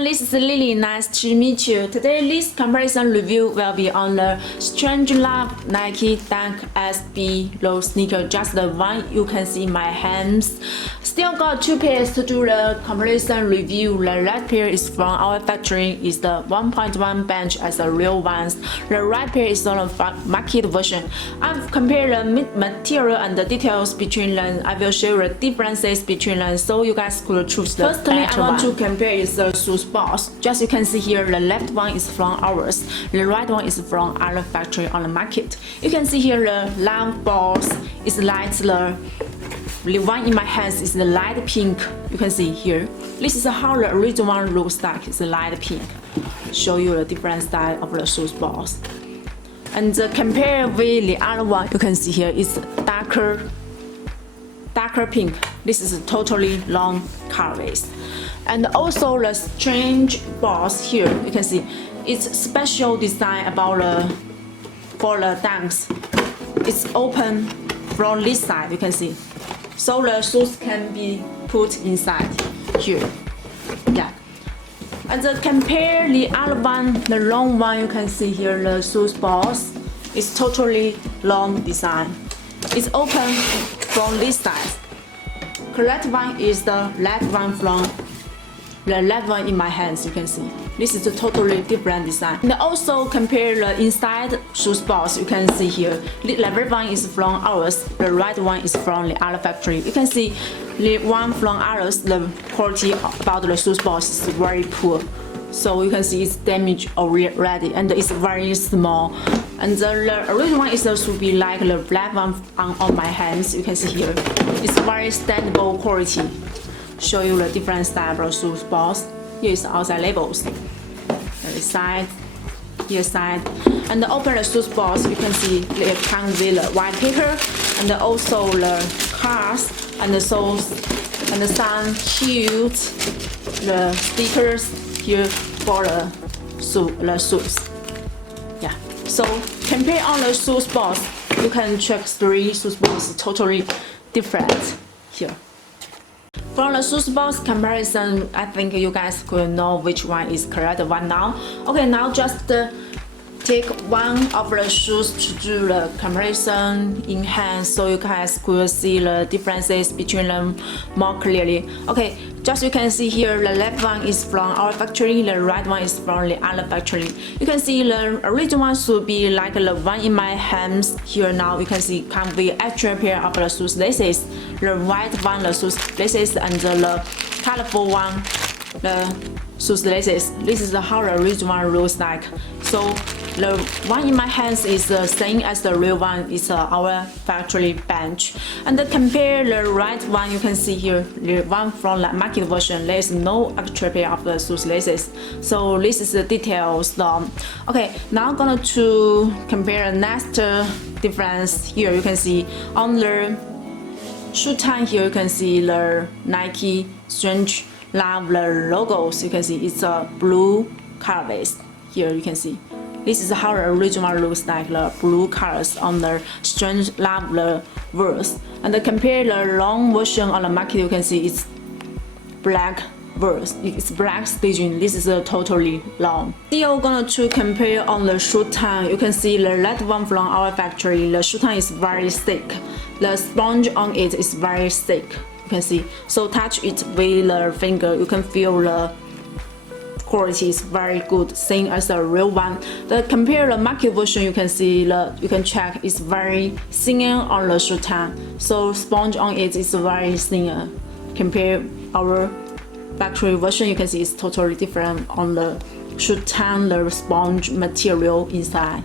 everyone, this is Lily. Nice to meet you. Today, this comparison review will be on the StrangeLove Nike Dunk SB low sneaker. Just the one you can see in my hands. Still got two pairs to do the comparison review. The red pair is from our factory. Is the 1.1 bench as the real ones. The right pair is on the market version. I've compared the material and the details between them. I will show the differences between them so you guys could choose the better one. Firstly, I want to compare is the shoes balls. Just you can see here, the left one is from ours, the right one is from other factory on the market. You can see here the love balls is light, the one in my hands is the light pink. You can see here. This is how the original one looks like. It's light pink. Show you the different style of the shoes balls. And compare with the other one, you can see here it's darker pink. This is a totally long colorways. And also the strange balls here, you can see it's special design about for the dunks. It's open from this side, you can see. So the shoes can be put inside here. Yeah. And compare the other one, the long one, you can see here the shoes balls. It's totally long design. It's open from this side. Correct one is the left one from the left one in my hands, you can see. This is a totally different design. And also compare the inside shoes balls, you can see here. The left one is from ours, the right one is from the other factory. You can see the one from ours, the quality about the shoes balls is very poor. So you can see it's damaged already and it's very small. And the original one is should be like the black one on my hands, you can see here. It's very stable quality. Show you the different style of shoes balls. Here is outside labels. The side, here side. And open the shoes balls, you can see they come with the white paper and also the cards and some cute the stickers here for the shoes. Yeah. So compare on the shoes balls, you can check three shoes balls totally different here. From the shoes balls comparison, I think you guys could know which one is correct one now. Okay, now just take one of the shoes to do the comparison in hand so you guys could see the differences between them more clearly. Okay, just you can see here the left one is from our factory, the right one is from the other factory. You can see the original one should be like the one in my hands here now. You can see come with extra pair of the shoes laces. The white one, the shoes laces, and the colorful one, the shoes laces. This is how the original one looks like. So the one in my hands is the same as the real one. It's our factory bench. And compare the right one, you can see here the one from the market version. There is no extra pair of the shoes laces. So this is the details. Okay, now I'm gonna to compare the next difference. Here you can see on the shoe time. Here you can see the Nike StrangeLove the logos. You can see it's a blue colorways. Here you can see. This is how the original looks like, the blue colors on the StrangeLove the verse. And compare the long version on the market, you can see it's black verse. It's black stitching. This is totally long. Still gonna to compare on the shoe time. You can see the red one from our factory. The shoe time is very thick. The sponge on it is very thick. You can see. So touch it with the finger. You can feel the quality is very good, same as the real one. Compare the market version, you can see you can check it's very thinner on the shoe time. So sponge on it is very thinner. Compare our factory version, you can see it's totally different on the shoe time, the sponge material inside.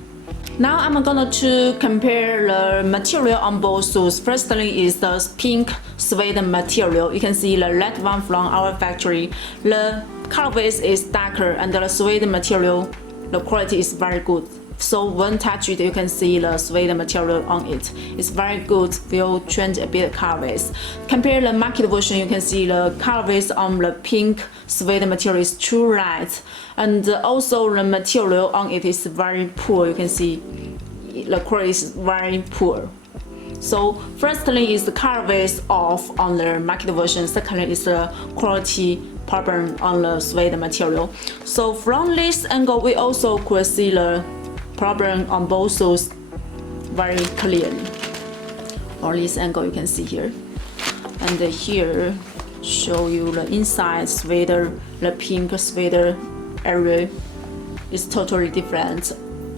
Now I'm gonna to compare the material on both shoes. Firstly is the pink suede material. You can see the red one from our factory. The colorways is darker and the suede material, the quality is very good. So when touch it, you can see the suede material on it. It's very good, will change a bit colorways. Compare the market version, you can see the colorways on the pink suede material is too light. And also the material on it is very poor. You can see the quality is very poor. So firstly is the colorways off on the market version. Secondly is the quality problem on the suede material. So from this angle, we also could see the problem on both shoes very clearly. On this angle, you can see here, and here show you the inside sweater, the pink sweater area is totally different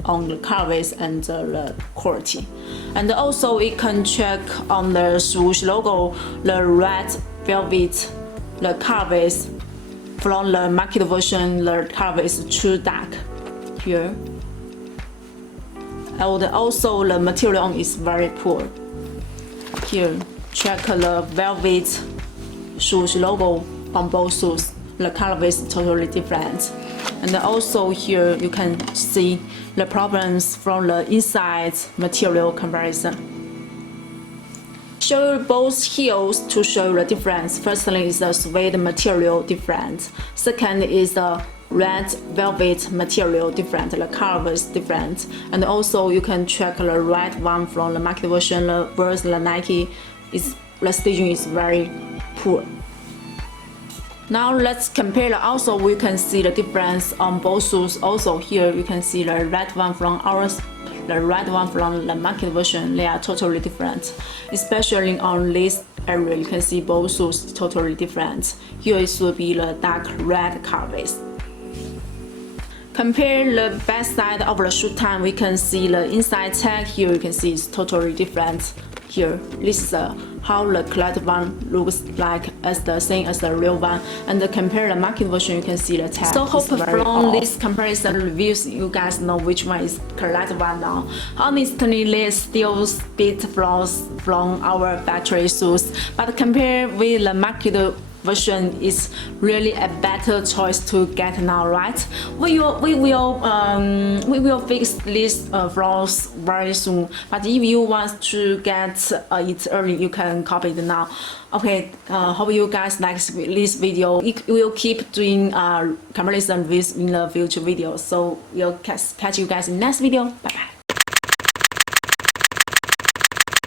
on the colorways and the quality. And also we can check on the swoosh logo, the red velvet, the colorways from the market version, the colorway is too dark here. And also the material is very poor. Here, check the velvet swoosh logo on both shoes. The colorway is totally different. And also here you can see the problems from the inside material comparison. Show you both heels to show the difference. Firstly is the suede material different. Second is the red velvet material different. The color is different. And also you can check the red one from the market version versus the Nike. The stitching is very poor. Now let's compare. Also we can see the difference on both shoes. Also here you can see the red one from ours, the red one from the market version. They are totally different. Especially on this area, you can see both shoes totally different. Here it should be the dark red colorways. Compare the back side of the shoe time. We can see the inside tag. Here you can see it's totally different. Here, this is how the collected one looks like as the same as the real one, and compare the market version, you can see the tag. So hope from this comparison reviews you guys know which one is correct one now. Honestly, they still bit flaws from our factory shoes, but compared with the market version is really a better choice to get now, right? We will fix these flaws very soon. But if you want to get it early, you can copy it now. Okay, hope you guys like this video. We will keep doing comparison with in the future videos. So we'll catch you guys in next video. Bye bye.